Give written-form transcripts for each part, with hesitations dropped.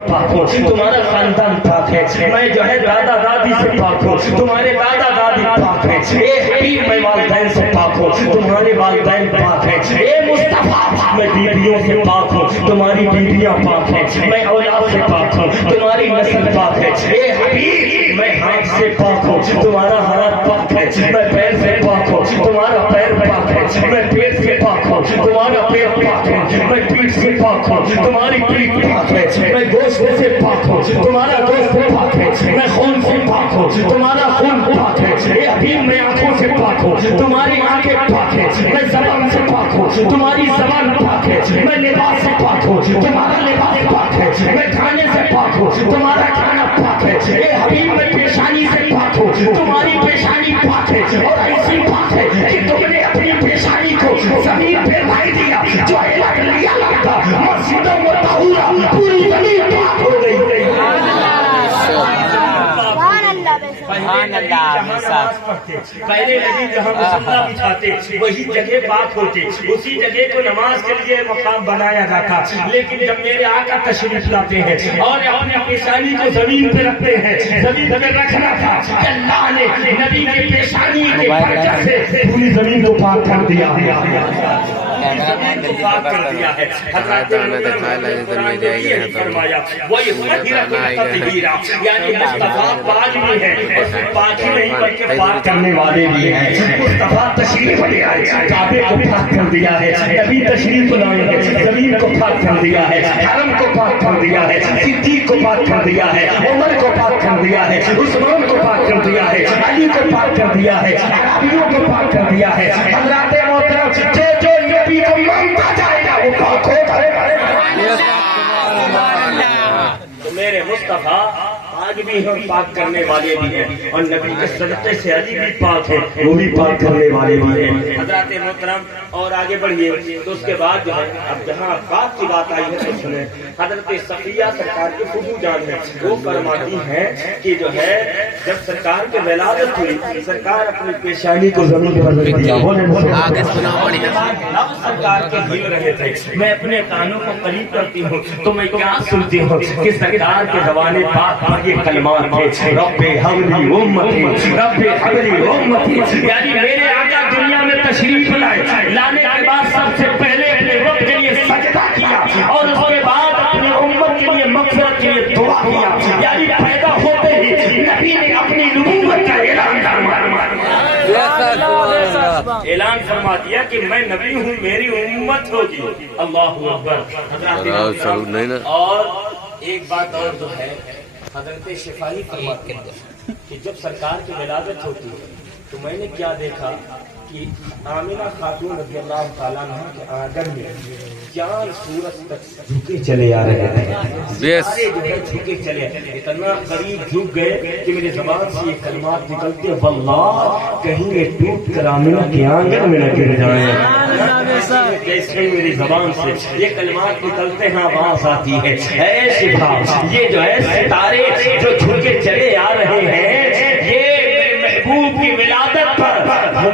پاک ہوں، تمہارا خاندان پاک ہے، میں جو ہے دادا دادی سے پاک ہوں، تمہارے دادا دادی پاک ہے، اے حبیب میں والدین سے پاک ہوں، تمہارے والدین پاک ہے، اے مصطفیٰ میں بیویوں سے پاک ہوں، تمہاری بیویاں پاک ہیں، میں اولاد سے پاک ہوں، تمہاری نسل پاک ہے، اے حبیب میں ہاتھ سے پاک ہوں، تمہارا ہاتھ پاک ہے، میں پیر سے پاک ہوں، تمہارا پیر پاک ہے، میں پیٹ سے پاک ہوں، تمہارا پیٹ پاک ہے، میں پیٹ سے پاک ہوں، تمہاری پیٹ پاک ہے، میں گوشت سے پاک ہو، تمہارا گوشت پاک ہے، میں خون سے پاک ہو، تمہارا خون پاک ہے، اے حبیب میں آنکھوں سے پاک ہو، تمہاری آنکھیں پاک ہے، میں زبان سے پاک ہو، تمہاری زبان پاک ہے، میں لباس سے پاک ہو، تمہارا لباس پاک ہے، میں کھانے سے پاک ہو، تمہارا کھانا پاک ہے، اے حبیب میں پیشانی سے پاک ہو، تمہاری پیشانی پاک ہے، اور ایسی پاک ہے کہ تم نے اپنی پیشانی کو زمین پہ لائی دیا، جو الگ لیا لگتا مسجدوں میں طہورا پوری زمین پاک ہو گئی۔ پہلے نبی جہاں مصلی بچھاتے وہی جگہ پاک ہوتے، اسی جگہ کو نماز کے لیے مقام بنایا جاتا، لیکن جب میرے آقا تشریف لاتے ہیں اور اپنی پیشانی کو زمین پہ رکھتے ہیں، زمین پہ رکھنا تھا کہ اللہ نے نبی کی پیشانی کے برکت سے پوری زمین کو پاک کر دیا ہے، پاک کر دیا ہے۔ حضرت فرمایا وہی یعنی مصطفیٰ پاک بھی ہے، اور صرف پاک ہی نہیں بلکہ پاک کرنے والے بھی ہیں۔ مصطفیٰ تشریف لے آئے، کعبے کو پاک کر دیا ہے، نبی تشریف لائے ہیں، زمین کو پاک کر دیا ہے، حرم کو پاک کر دیا ہے، صدیق کو پاک کر دیا ہے، عمر کو پاک کر دیا ہے، عثمان کو پاک کر دیا ہے، علی کو پاک کر دیا ہے، عربیوں کو پاک کر دیا ہے۔ حضرات محترم جو نبی کو مانتا جائے گا وہ پاک ہوگا۔ تو میرے مصطفیٰ پاک بھی ہیں، پاک کرنے والے بھی ہیں، اور نبی کے صدقے سے علی بھی پاک ہے، وہ بھی پاک کرنے والے بھی ہیں۔ حضرات محترم اور آگے بڑھیے تو اس کے بعد جو ہے اب جہاں پاک کی بات آئی ہے تو سنیں، حضرت صفیہ سرکار کی پھوپھو جان ہے، وہ فرماتی ہیں کہ جو ہے جب سرکار کی ولادت ہوئی، سرکار اپنی پیشانی کو زمین پر رکھ دیا، سرکار کے ہل رہے تھے، میں اپنے کانوں کو قریب کرتی ہوں تو میں کیا سنتی ہوں کہ سرکار کے زبان پاک پر یہ کلمات تھے، رب حبلی امتی، رب حبلی امتی، یعنی میرے آقا دنیا میں تشریف لائے، لانے کے بعد سب سے پہلے اپنے رب کے لیے سجدہ کیا، اور اس کے بعد اپنی امت کے لیے مغفرت کے لیے دعا کیا، یعنی پیدا ہوتے ہی نبی نے اپنی نبوت کا اعلان فرما دیا کہ میں نبی ہوں، میری امت ہوگی۔ اللہ اکبر۔ اور ایک بات اور تو ہے، حضرت شفاعی فرماتے ہیں کہ جب سرکار کی ولادت ہوتی ہے تو میں نے کیا دیکھا کہ آمنہ خاتون رضی اللہ تعالیٰ عنہ کے آنگن میں چاند سورج تک جھکے چلے آ رہے ہیں، سارے جو ہے جھکے چلے، اتنا قریب جھک گئے کہ میری زبان سے یہ کلمات نکلتے واللہ کہیں یہ ٹوٹ کر آمنہ کے آنگن میں نہ گر جائیں، جیسے میری زبان سے یہ کلمات نکلتے ہیں آواز آتی ہے، اے شفا، یہ جو ہے ستارے جو جھکے چلے آ رہے ہیں یہ محبوب کی ولادت پر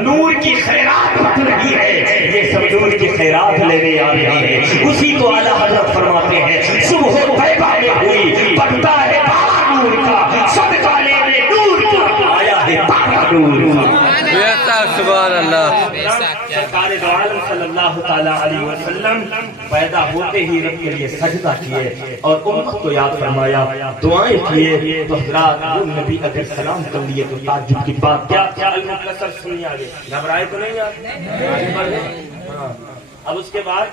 نور کی خیرات بت رہی ہے، یہ سب نور کی خیرات لینے آ رہی ہے۔ اسی کو اعلیٰ حضرت فرماتے ہیں صبح طیبہ میں ہوئی بڑھتا ہے تارا نور کا، صدقہ لینے نور کا آیا ہے تارا نور۔ سبحان اللہ۔ سرکار دو عالم صلی اللہ تعالیٰ علیہ وسلم پیدا ہوتے ہی رب کے لیے سجدہ کیے اور امت کو یاد فرمایا، دعائیں کیے، تو حضرات وہ نبی اگر سلام کر لیے تو تعجب کی بات کیا المختصر سنیے آگے، گھبرائے تو نہیں آپ؟ اب اس کے بعد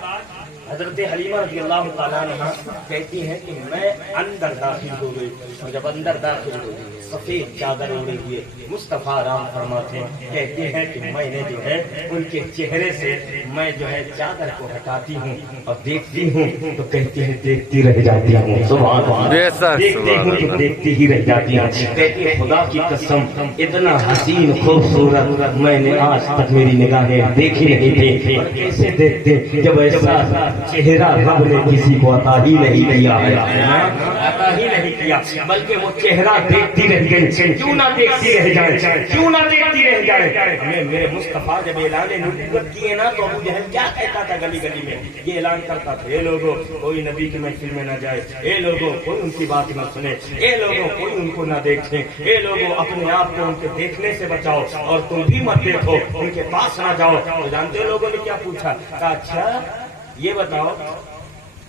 حضرت حلیمہ رضی اللہ تعالیٰ عنہ کہتی ہیں کہ میں اندر داخل ہو گئی، اور جب اندر داخل ہو گئی سفید چادر اوڑے ہوئے مصطفیٰ رام فرماتے ہیں، کہتے ہیں کہ میں نے جو ہے ان کے چہرے سے میں جو ہے چادر کو ہٹاتی ہوں اور دیکھتی ہوں تو کہتی ہے دیکھتی رہ جاتی ہوں، سبحان اللہ، دیکھتی ہوں تو دیکھتی ہی رہ جاتی ہوں، کہتی ہے خدا کی قسم اتنا حسین خوبصورت میں نے آج تک میری نگاہیں دیکھی نہیں تھی، کیسے دیکھتے جب ایسا چہرہ رب نے کسی کو عطا ہی نہیں کیا ہے، عطا ہی نہیں کیا، بلکہ وہ چہرہ دیکھتی رہ گئی، کیوں نہ دیکھتی رہ جائے، کیوں نہ دیکھتی رہ جائے۔ ہمیں میرے مصطفیٰ جب اعلان نبوت کیے نا تو ابو جہل کیا کہتا تھا گلی گلی میں، یہ اعلان کرتا تھا، اے لوگوں کوئی نبی کی محفل میں نہ جائے، اے لوگوں کوئی ان کی بات نہ سنے، اے لوگوں کوئی ان کو نہ دیکھے، اے لوگوں اپنے آپ کو ان کے دیکھنے سے بچاؤ اور تم بھی مت دیکھو، ان کے پاس نہ جاؤ۔ تو جانتے ہو لوگوں نے کیا پوچھا؟ کہا اچھا یہ بتاؤ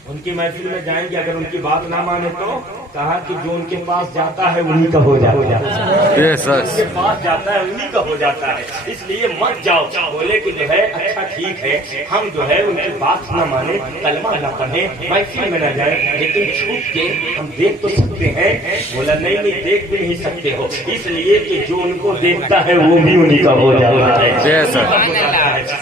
ان کی محفل میں جائیں گے اگر ان کی بات نہ مانے تو؟ کہا کہ جو ان کے پاس جاتا ہے انہی کا ہو جاتا ہے، ان کے پاس جاتا ہے انہی کا ہو جاتا ہے، اس لیے مت جاؤ۔ بولے کہ جو ہے اچھا ٹھیک ہے، ہم جو ہے ان کی بات نہ مانے، کلمہ نہ پڑھیں، محفل میں نہ جائیں، لیکن چھپ کے ہم دیکھ تو سکتے ہیں۔ بولا نہیں دیکھ بھی نہیں سکتے ہو، اس لیے کہ جو ان کو دیکھتا ہے وہ بھی انہی کا ہو جاتا ہے۔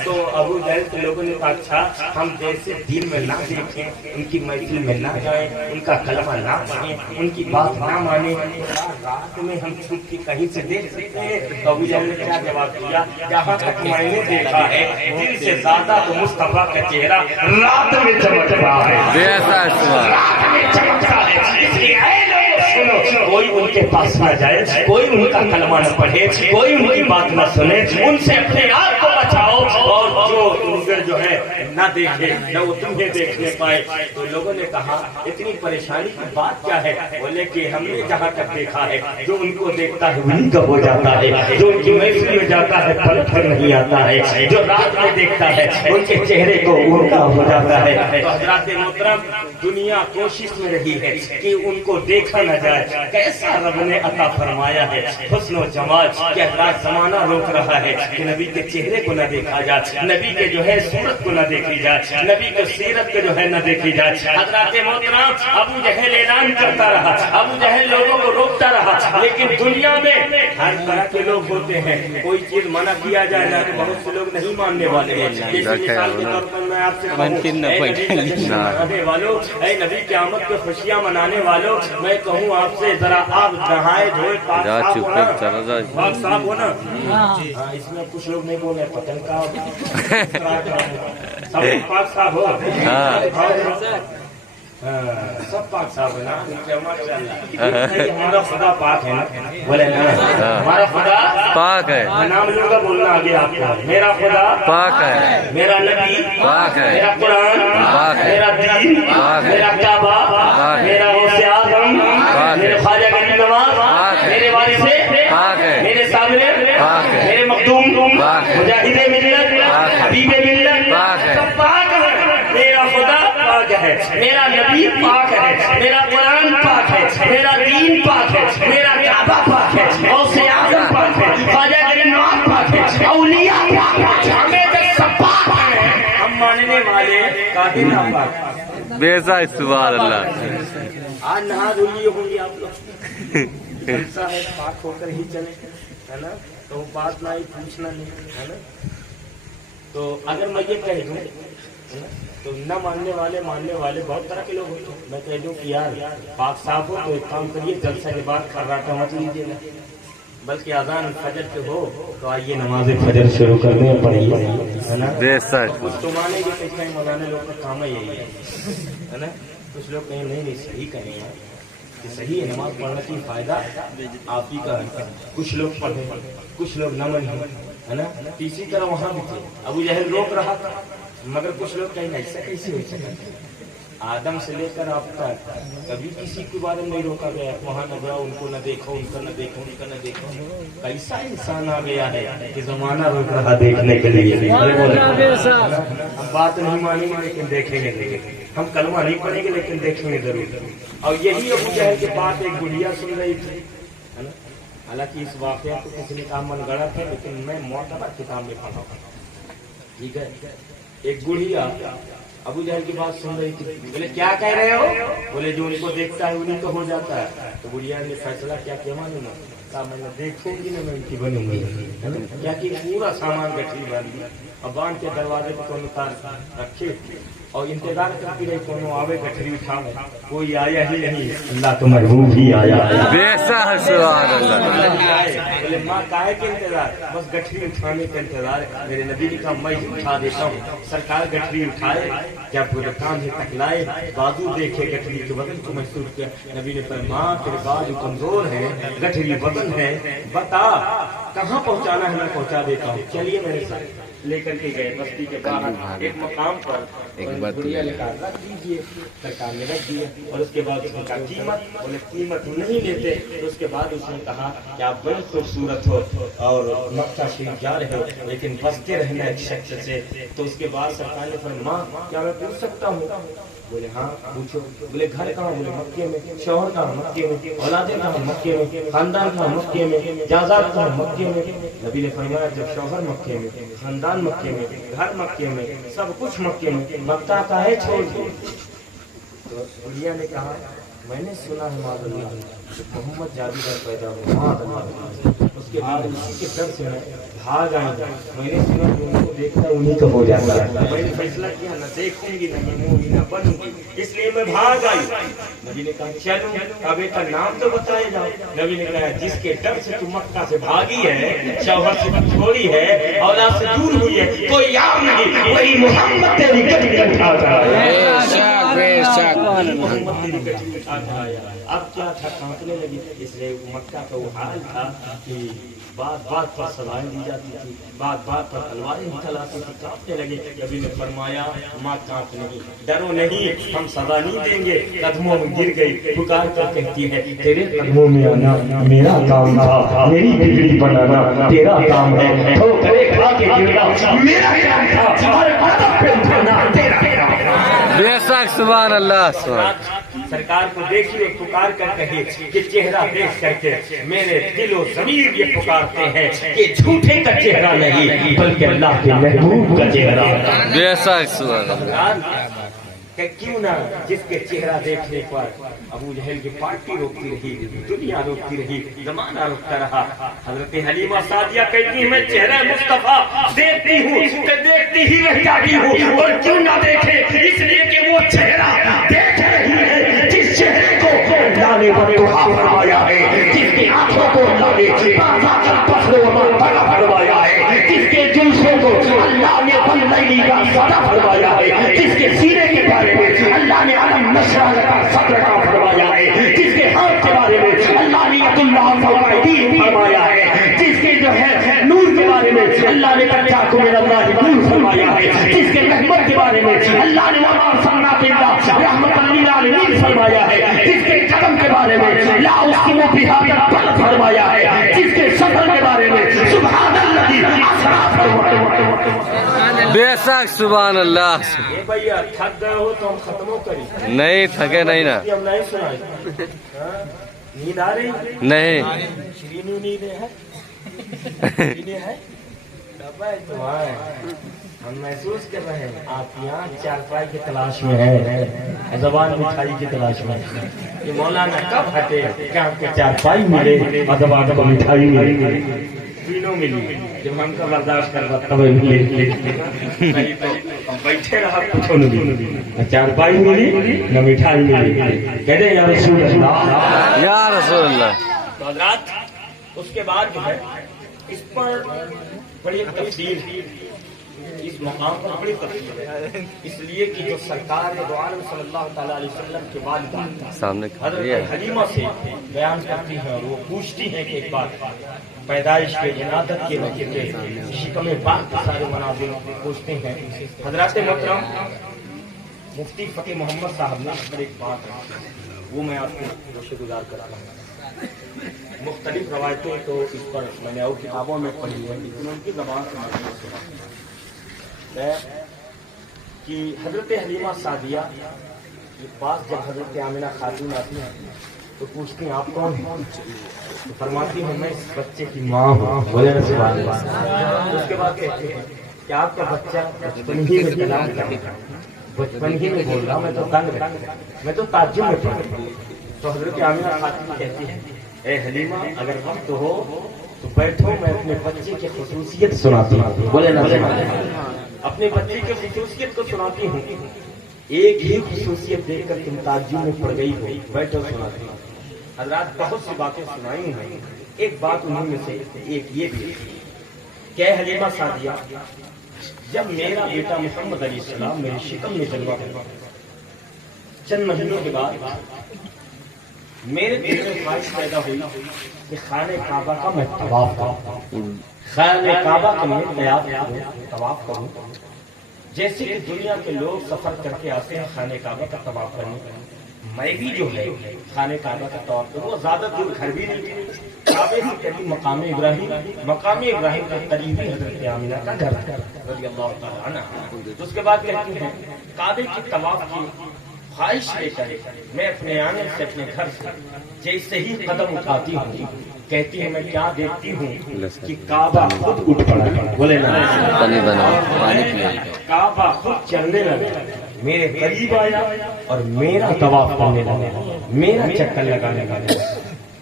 تو ابو جہل کے لوگوں نے کہا اچھا ہم جیسے دین میں نہ دیکھیں، ان کی محفل میں نہ جائیں، ان کا کلمہ نہ پڑھیں، ان کی بات نہ مانیں، رات میں ہم چھپ کے کہیں سے دیکھ سکتے ہیں؟ تو ابو جہل نے کیا جواب دیا؟ جہاں تک میں نے دیکھا ہے دن سے زیادہ تو مصطفیٰ کا چہرہ رات میں چمکتا ہے، رات میں چمکتا ہے، اس لیے اے لوگوں سنو، کوئی ان کے پاس نہ جائے، کوئی ان کا کلمہ نہ پڑھے، کوئی ان کی بات نہ سنے، ان سے اپنے آپ کو بچاؤ، اور جو تم جو ہے نہ دیکھے نہ وہ تمہیں دیکھنے پائے۔ تو لوگوں نے کہا اتنی پریشانی کی بات کیا ہے؟ بولے کہ ہم نے جہاں تک دیکھا ہے جو ان کو دیکھتا ہے وہی کا ہو جاتا ہے، جو ان کی محفل میں جاتا ہے پلٹ کر نہیں آتا ہے، جو رات میں دیکھتا ہے ان کے چہرے کو ان کا ہو جاتا ہے۔ تو حضرات محترم دنیا کوشش میں رہی ہے کہ ان کو دیکھا نہ جائے، کیسا رب نے عطا فرمایا ہے حسن و جمال کہ حضرات زمانہ روک رہا ہے کہ نبی کے چہرے کو نہ دیکھا جائے، نبی کے جو ہے صورت کو نہ دیکھی جائے، نبی کے سیرت کو جو ہے نہ دیکھی جائے۔ حضرات محترم ابو جہل اعلان کرتا رہا، ابو جہل لوگوں کو روکتا رہا، لیکن دنیا میں ہر طرح کے لوگ ہوتے ہیں، کوئی چیز منع کیا جائے نا تو بہت سے لوگ نہیں ماننے والے ہیں۔ جیسے مثال کے طور پر میں آپ سے کہوں اے نبی منانے والوں، اے نبی کی آمد پہ خوشیاں منانے والوں، میں کہوں آپ سے ذرا آپ نہائے دھوئے پاک صاف ہو نا۔ اس میں کچھ لوگ نہیں بول رہے پتنگ کا سب پاک صاف ہو، سب پاک صاحب ہے نا، ہمارا خدا پاک ہے نا، بولے نا ہمارا خدا پاک ہے، میں نام لوں گا بولنا آگے آپ کو، میرا خدا پاک ہے، میرا نبی پاک ہے، میرا قرآن پاک ہے، میرا دین پاک ہے، میرا کعبہ پاک ہے، میرا غوث اعظم پاک ہے، میرے خواجہ غریب نواز پاک ہے، میرے وارث پاک ہے، میرے سامنے پاک ہے، میرے مخدوم پاک ہے، مجاہد ملت پاک ہے، حبیب ملت پاک ہے، سب پاک ہے۔ میرا خدا پاک ہے، میرا نبی پاک ہے، میرا قرآن پاک ہے، میرا دین پاک ہے، میرا کعبہ پاک ہے، غوث اعظم پاک ہے، خواجہ غریب نواز پاک ہے، اولیاء پاک ہے، ہمیں جب سب پاک ہیں ہم ماننے والے قادر پاک۔ بے شک سبحان اللہ۔ آج نہا دھولی ہوں گی آپ لوگ، ایسا ہے پاک ہو کر ہی چلے، ہے نا، تو بات نہ ہی پوچھنا نہیں، ہے نا۔ تو اگر میں یہ کہہ دوں تو نہ ماننے والے بہت طرح کے لوگ ہوتے ہیں، میں کہہ دوں کہ یار پاک صاف ہو تو ایک کام کریے جلسہ کے بعد کراٹا مت لیجیے گا، بلکہ اذان فجر کے ہو تو آئیے نماز فجر شروع کرنے پڑیے، ہے نا۔ بے شک کچھ تو مانیں گے کہ کہیں مولانا لوگ کا کام ہے یہی ہے نا، کچھ لوگ کہیں نہیں صحیح کہیں گے کہ صحیح ہے، نماز پڑھنے کی فائدہ آپ ہی کا ہے، کچھ لوگ پڑھیں کچھ لوگ نہ مانیں، ہے نا۔ اسی طرح وہاں بھی تھے، ابو جہل روک رہا تھا مگر کچھ لوگ کہیں ایسا کیسے ہو سکتا، آدم سے لے کر آپ تک کبھی کسی کے بارے میں نہیں روکا گیا، وہاں نہ جاؤ، ان کو نہ دیکھو، ان کا نہ دیکھو، ان کا نہ دیکھو۔ کیسا انسان آ گیا ہے کہ زمانہ روک رہا دیکھنے کے لیے۔ ہم بات نہیں مانیں گے لیکن دیکھیں گے، ہم کلمہ نہیں پڑھیں گے لیکن دیکھیں گے ضرور۔ اور یہی ابو جہل کے پاس ایک بڑھیا سن رہی تھی، ہے نا۔ حالانکہ اس واقعہ کو کسی نے کہا من گڑا تھا، لیکن میں معتبر کتاب میں پڑھا ہوں، ٹھیک ہے۔ ایک بڑھیا ابو جہل کی بات سن رہی تھی، بولے کیا کہہ رہے ہو؟ بولے جو ان کو دیکھتا ہے انہیں کو ہو جاتا ہے۔ تو بڑھیا نے فیصلہ کیا معلوم ہے، کہا میں نہ دیکھوں گی نہ میں ان کی بنوں گی، کیا کہ پورا سامان گٹھی باندھی اور باندھ کے دروازے کو اتار رکھے اور انتظار کرتی رہی کونوں آوے گٹھری اٹھاوے، کوئی آیا ہی نہیں، اللہ تو محبوب ہی آیا ہے۔ بیسا سبحان اللہ۔ بولے ماں کائے کے انتظار؟ بس گٹھری اٹھانے کا انتظار ہے۔ میرے نبی نے کہا میں اٹھا دیتا ہوں۔ سرکار گٹھری اٹھائے، جب وہ کاندھے تک لائے، بازو دیکھے گٹھری کے وزن کو محسوس کیا، نبی نے فرمایا ماں تیرے بازو کمزور ہیں، گٹھری وزن ہے، بتا کہاں پہنچانا ہے میں پہنچا دیتا ہوں، چلیے میرے ساتھ۔ لے کر کے گئے بستی کے باہر ایک مقام پر، بڑھیا نے کہا رکھ دیجیے، سرکار نے رکھ دیا، اور اس کے بعد اس نے کہا قیمت، بولے قیمت نہیں لیتے۔ تو اس کے بعد اس نے کہا کہ آپ بڑی خوبصورت ہو اور مکہ شریف جا رہے ہو لیکن بستے رہنا ایک شخص سے۔ تو اس کے بعد سرکار نے فرمایا ماں کیا میں پوچھ سکتا ہوں؟ بولے ہاں پوچھو۔ بولے گھر کہاں؟ بولے مکے میں۔ شوہر کہاں؟ مکے میں۔ اولادیں کہاں؟ مکے میں۔ خاندان کہاں؟ مکے میں۔ جائیداد کہاں؟ مکے میں۔ نبی نے فرمایا جب شوہر مکے میں، خاندان مکے میں، گھر مکے میں، سب کچھ مکے میں، مکہ کاہے چھوڑ دو؟ تو بڑھیا نے کہا میں نے سنا ہے معاذ اللہ محمد جادوگر پیدا ہوا معاذ اللہ۔ اس کے بعد اسی کے ڈر سے میں بھاگ آئی، میں نے سنا کہ ان کو دیکھتا انہیں کا ہو جاتا ہے، میں نے فیصلہ کیا نہ دیکھوں گی نہ بنوں گی نہ بنوں گی، اس لیے میں بھاگ آئی۔ نبی نے کہا چلو کعبے کا نام تو بتائے جاؤ۔ نبی نے کہا جس کے ڈر سے تم مکہ سے بھاگی ہے، شوہر سے چھوڑی ہے، اولاد سے دور ہوئی ہے، کوئی یار نہیں، وہی محمد تیری گٹی اٹھا کر آیا۔ محمد تیری گٹی اٹھا کر آیا۔ اب کیا تھا؟ کانپنے لگی، اس لیے مکہ کا وہ حال تھا کہ بات بات پر سزائیں دی جاتی تھی، بات بات پر تلواریں نکل آتی تھی، کانپنے لگے۔ نبی نے فرمایا ماں کانپ نہیں، ڈرو نہیں، ہم سزا نہیں دیں گے۔ قدموں میں گر گئی، پکار کر کہتی ہے تیرے قدموں میں آنا میرا کام تھا، میری بگڑی بنانا تیرا کام ہے، ٹھوکریں کھا کے گرنا میرا کام تھا، اور قدم پہ اٹھنا تیرا کام تھا۔ بیسا سبحان اللہ سبحان۔ سرکار کو دیکھیے پکار کر کہے کہ چہرہ دیکھ کر کے میرے دل و ضمیر یہ پکارتے ہیں کہ جھوٹے کا چہرہ نہیں بلکہ اللہ کے محبوب کا چہرہ۔ بیسا سبحان اللہ۔ کہ کیوں نہ جس کے چہرہ دیکھنے پر ابو جہل کی پارٹی روکتی رہی، دنیا روکتی رہی، زمانہ روکتا رہا۔ حضرت حلیمہ سعدیہ کہتی ہیں میں چہرہ مصطفیٰ دیکھتی ہوں کہ دیکھتی ہی رہ جاتی ہوں، اور کیوں نہ دیکھے اس لیے کہ وہ چہرہ دیکھ رہی ہے جس چہرے کو اللہ نے بددعا فرمایا ہے، جس کی آنکھوں کو اللہ نے فرمایا ہے، جس کے جلسوں کو اللہ نے بندگی کا سزا فرمایا ہے، جس کے سینے کے بارے میں اللہ نے علم نشرہ کا صدر کا فرمایا ہے، جس کے ہاتھ کے بارے میں اللہ نے عبد اللہ فوائدین فرمایا ہے، جس کے جو ہے نور کے بارے میں اللہ نے کچا کو من اللہ نور فرمایا ہے، جس کے رحمت کے بارے میں اللہ نے وما ارسلناک الا رحمۃ للعالمین فرمایا ہے، جس کے قدم کے بارے میں لا اقسم بہذا البلد فرمایا ہے، جس کے سفر کے بارے میں سبحان الذی اسرا فرمایا۔ بیسا سبحان اللہ۔ اے بھیا تھک گئے ہو تو ہم ختموں کری؟ نہیں تھکے نہیں نا، ہم نہیں سنائیں؟ نیند آ رہی؟ نہیں شرینو نیند ہے؟ شرینو ہے؟ ڈبا ہے تو آئے، ہم محسوس کر رہے ہیں آپ یہاں چارپائی کی تلاش میں ہیں، زبان مٹھائی کی تلاش میں۔ یہ مولانا کب ہٹے کہ آپ کے چارپائی ملے اور زبان کو مٹھائی ملے؟ تینوں ملی، جب ہم کا برداشت کر رہا تب ملے، نہیں تو بیٹھے رہا کچھ نہیں، نہ چارپائی ملی نہ مٹھائی ملی۔ کہتے ہیں یا رسول اللہ، یا رسول اللہ۔ تو حضرات اس کے بعد جو ہے اس پر بڑی تفصیل، اس مقام پر بڑی تفصیل ہے، اس لیے کہ جو سرکار دو عالم صلی اللہ تعالیٰ علیہ وسلم کے والدہ سامنے حضرت حلیمہ سے بیان کرتی ہیں اور وہ پوچھتی ہیں کہ ایک بات، پیدائش کے ولادت کے موقع پہ شکم پاک کے سارے مناظر پوچھتے ہیں۔ حضرات محترم مفتی فقی محمد صاحب نے اس پر ایک بات ہے، وہ میں آپ کو روشن گزار کرا رہا ہوں۔ مختلف روایتیں تو اس پر میں نے اور کتابوں میں پڑھی ہیں، لیکن ان کی زبان سے محسوس ہے کہ حضرت حلیمہ سعدیہ کے پاس جب حضرت آمنہ خاتون آتی ہیں تو پوچھتی ہیں آپ کون ہیں؟ تو فرماتی ہوں میں اس بچے کی ماں ہوں، بولے نا سبحان اللہ۔ اس کے بعد کہتے ہیں کہ آپ کا بچہ بچپن ہی میں کلام کرتا ہے، بچپن ہی میں بول رہا، میں تو دنگ رہا، میں تو تعجب میں پڑھ رہا۔ تو حضرت آمنہ خاتون کہتی ہے اے حلیمہ اگر وقت ہو تو بیٹھو، میں اپنے بچے کی خصوصیت سناتی ہوں، بولے نا سبحان اللہ، اپنے بچے کی خصوصیت کو سناتی ہوں۔ ایک ہی خصوصیت دیکھ کر تم تعجب میں پڑ گئی ہو. بیٹھو سناتی ہوں. حضرات بہت سی باتیں سنائی ہیں، ایک بات انہوں میں سے ایک یہ بھی کہ حلیمہ سعدیہ، جب میرا بیٹا محمد علیہ السلام میری شکم میں جلوہ ہوا، چند مہینوں کے بعد میرے دل میں خواہش پیدا ہوئی کہ خانہ کعبہ کا میں طواف کروں، خانہ کعبہ کا میں طواف کروں. جیسے کہ دنیا کے لوگ سفر کر کے آتے ہیں خانہ کعبہ کا طواف کرنے، میں بھی جو ہے خانہ کعبہ کا طواف کروں. وہ زیادہ دور گھر بھی نہیں، کعبے سے قریب مقام ابراہیم کا قریبی حضرت آمینہ کا گھر رضی اللہ تعالیٰ عنہ. اس کے بعد کہتے ہیں کعبے کی طواف کی خواہش لے کر میں اپنے آنے سے اپنے گھر سے جیسے ہی قدم اٹھاتی ہوں، کہتی ہے میں کیا دیکھتی ہوں کہ کعبہ خود اٹھ پڑا ہے. بولے نا پانی بنا پانی پیا. کعبہ خود چلنے لگا، میرے قریب آیا اور میرا طواف کرنے لگا، میرا چکر لگانے لگا.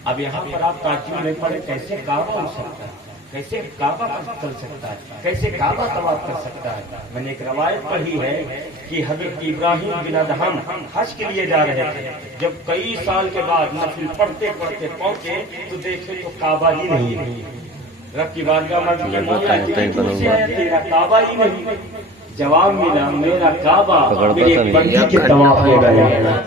اب یہاں پر آپ تعجب میں پڑے کیسے کعبہ اٹھ سکتا ہے، کیسے کعبہ چل سکتا ہے، کیسے کعبہ طواف کر سکتا ہے. میں نے ایک روایت پڑھی ہے کہ حضرت ابراہیم بن ادہم حج کے لیے جا رہے تھے، جب کئی سال کے بعد نفل پڑھتے پڑھتے پہنچے تو دیکھے تو کعبہ ہی نہیں ہے. رب کی بارگاہ میں مولا اتنی دور سے آیا تیرا کعبہ ہی نہیں. جواب ملا میرا کعبہ میرے بندی کے طواف لے گیا.